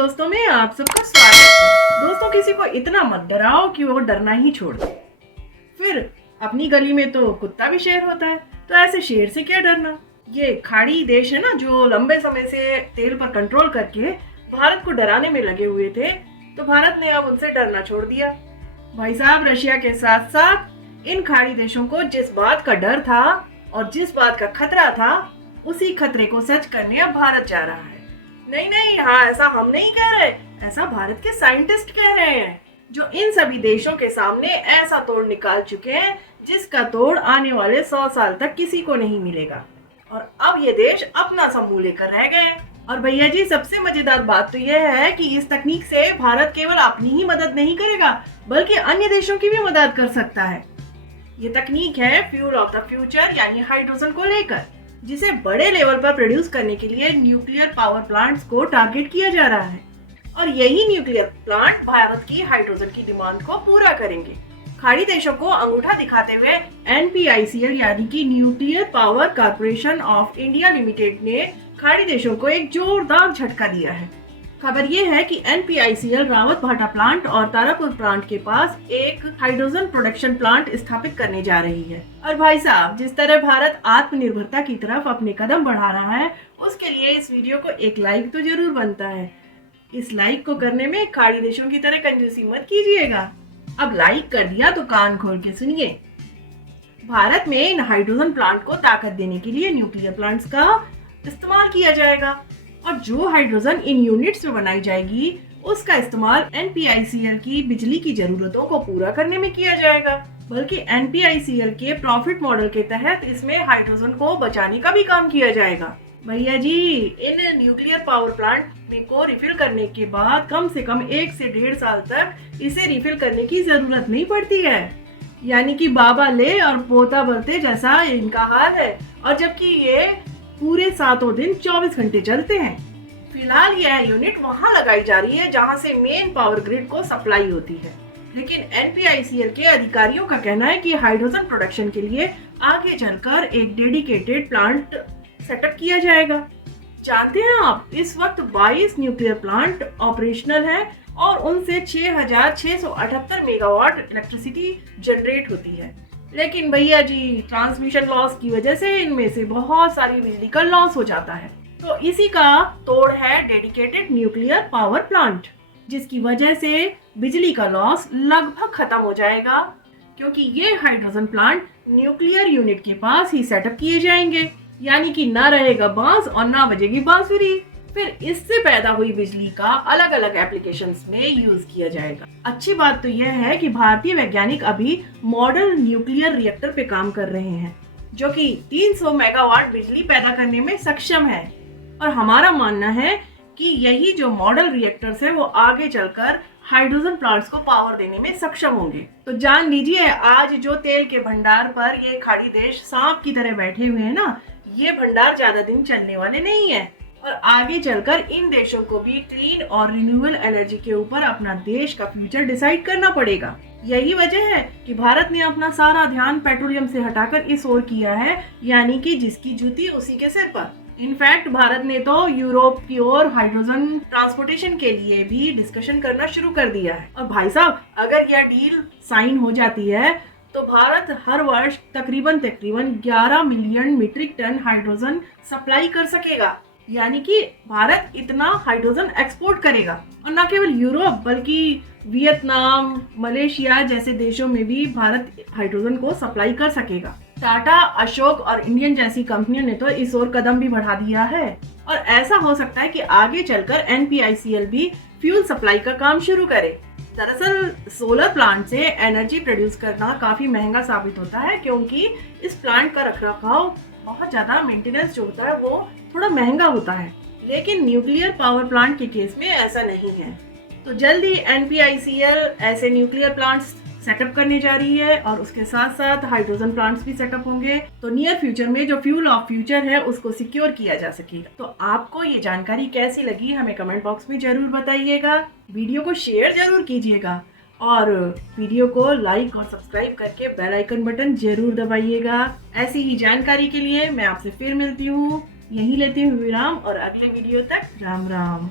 दोस्तों में आप सबका स्वागत है। दोस्तों, किसी को इतना मत डराओ कि वो डरना ही छोड़ दे। फिर अपनी गली में तो कुत्ता भी शेर होता है, तो ऐसे शेर से क्या डरना। ये खाड़ी देश है ना, जो लंबे समय से तेल पर कंट्रोल करके भारत को डराने में लगे हुए थे, तो भारत ने अब उनसे डरना छोड़ दिया। भाई साहब, रशिया के साथ साथ इन खाड़ी देशों को जिस बात का डर था और जिस बात का खतरा था, उसी खतरे को सच करने अब भारत जा रहा है। नहीं, हाँ, ऐसा हम नहीं कह रहे, ऐसा भारत के साइंटिस्ट कह रहे हैं, जो इन सभी देशों के सामने ऐसा तोड़ निकाल चुके हैं जिसका तोड़ आने वाले 100 साल तक किसी को नहीं मिलेगा। और अब ये देश अपना समूह लेकर रह गए। और भैया जी, सबसे मजेदार बात तो यह है कि इस तकनीक से भारत केवल अपनी ही मदद नहीं करेगा, बल्कि अन्य देशों की भी मदद कर सकता है। ये तकनीक है फ्यूल ऑफ द फ्यूचर, यानी हाइड्रोजन को लेकर, जिसे बड़े लेवल पर प्रोड्यूस करने के लिए न्यूक्लियर पावर प्लांट्स को टारगेट किया जा रहा है। और यही न्यूक्लियर प्लांट भारत की हाइड्रोजन की डिमांड को पूरा करेंगे। खाड़ी देशों को अंगूठा दिखाते हुए NPICL यानी कि nuclear power corporation of India limited ने खाड़ी देशों को एक जोरदार झटका दिया है। खबर ये है कि NPICL रावत भाटा प्लांट और तारापुर प्लांट के पास एक हाइड्रोजन प्रोडक्शन प्लांट स्थापित करने जा रही है। और भाई साहब, जिस तरह भारत आत्मनिर्भरता की तरफ अपने कदम बढ़ा रहा है, उसके लिए इस वीडियो को एक लाइक तो जरूर बनता है। इस लाइक को करने में खाड़ी देशों की तरह कंजूसी मत कीजिएगा। अब लाइक कर दिया तो कान खोल के सुनिए। भारत में इन हाइड्रोजन प्लांट को ताकत देने के लिए न्यूक्लियर प्लांट्स का इस्तेमाल किया जाएगा, और जो हाइड्रोजन इन यूनिट्स में बनाई जाएगी उसका इस्तेमाल NPICL की बिजली की जरूरतों को पूरा करने में किया जाएगा। बल्कि NPICL के प्रॉफिट मॉडल के तहत इसमें हाइड्रोजन को बचाने का भी काम किया जाएगा। भैया जी, इन न्यूक्लियर पावर प्लांट में को रिफिल करने के बाद कम से कम 1 से 1.5 साल तक इसे रिफिल करने की जरूरत नहीं पड़ती है। यानी कि बाबा ले और पोता बरते जैसा इनका हाल है। और जबकि ये पूरे 7 दिन 24 घंटे चलते हैं। फिलहाल यह यूनिट वहां लगाई जा रही है जहां से मेन पावर ग्रिड को सप्लाई होती है। लेकिन NPICL के अधिकारियों का कहना है कि हाइड्रोजन प्रोडक्शन के लिए आगे चलकर एक डेडिकेटेड प्लांट सेटअप किया जाएगा। जानते हैं आप, इस वक्त 22 न्यूक्लियर प्लांट ऑपरेशनल है और उनसे 6,678 मेगावाट इलेक्ट्रिसिटी जनरेट होती है। लेकिन भैया जी, ट्रांसमिशन लॉस की वजह से इनमें से बहुत सारी बिजली का लॉस हो जाता है। तो इसी का तोड़ है डेडिकेटेड न्यूक्लियर पावर प्लांट, जिसकी वजह से बिजली का लॉस लगभग खत्म हो जाएगा, क्योंकि ये हाइड्रोजन प्लांट न्यूक्लियर यूनिट के पास ही सेटअप किए जाएंगे। यानी कि ना रहेगा बांस और ना बजेगी बांसुरी। फिर इससे पैदा हुई बिजली का अलग अलग एप्लीकेशंस में यूज किया जाएगा। अच्छी बात तो यह है कि भारतीय वैज्ञानिक अभी मॉडल न्यूक्लियर रिएक्टर पे काम कर रहे हैं, जो कि 300 मेगावाट बिजली पैदा करने में सक्षम है। और हमारा मानना है कि यही जो मॉडल रिएक्टर्स है, वो आगे चलकर हाइड्रोजन प्लांट्स को पावर देने में सक्षम होंगे। तो जान लीजिए, आज जो तेल के भंडार पर ये खाड़ी देश सांप की तरह बैठे हुए हैं ना, ये भंडार ज्यादा दिन चलने वाले नहीं है। और आगे चलकर इन देशों को भी क्लीन और रिन्यूएबल एनर्जी के ऊपर अपना देश का फ्यूचर डिसाइड करना पड़ेगा। यही वजह है कि भारत ने अपना सारा ध्यान पेट्रोलियम से हटाकर इस ओर किया है, यानी कि जिसकी जूती उसी के सिर पर। इनफैक्ट भारत ने तो यूरोप की ओर हाइड्रोजन ट्रांसपोर्टेशन के लिए भी डिस्कशन करना शुरू कर दिया है। और भाई साहब, अगर यह डील साइन हो जाती है तो भारत हर वर्ष तकरीबन 11 million metric ton hydrogen supply कर सकेगा। यानी कि भारत इतना हाइड्रोजन एक्सपोर्ट करेगा। और न केवल यूरोप, बल्कि वियतनाम, मलेशिया जैसे देशों में भी भारत हाइड्रोजन को सप्लाई कर सकेगा। टाटा, अशोक और इंडियन जैसी कंपनियों ने तो इस ओर कदम भी बढ़ा दिया है। और ऐसा हो सकता है कि आगे चलकर NPICL भी फ्यूल सप्लाई का काम शुरू करे। दरअसल सोलर प्लांट से एनर्जी प्रोड्यूस करना काफी महंगा साबित होता है, क्योंकि इस प्लांट का रखरखाव, बहुत ज्यादा मेंटेनेंस जो होता है, वो थोड़ा महंगा होता है। लेकिन न्यूक्लियर पावर प्लांट के केस में ऐसा नहीं है। तो जल्दी NPICL ऐसे न्यूक्लियर प्लांट्स सेटअप करने जा रही है, और उसके साथ साथ हाइड्रोजन प्लांट्स भी सेटअप होंगे। तो नियर फ्यूचर में जो फ्यूल ऑफ फ्यूचर है, उसको सिक्योर किया जा सकेगा। तो आपको ये जानकारी कैसी लगी, हमें कमेंट बॉक्स में जरूर बताइएगा। वीडियो को शेयर जरूर कीजिएगा, और वीडियो को लाइक और सब्सक्राइब करके बेल आइकन बटन जरूर दबाइएगा। ऐसी ही जानकारी के लिए मैं आपसे फिर मिलती हूँ। यहीं लेती हूँ विराम, और अगले वीडियो तक राम राम।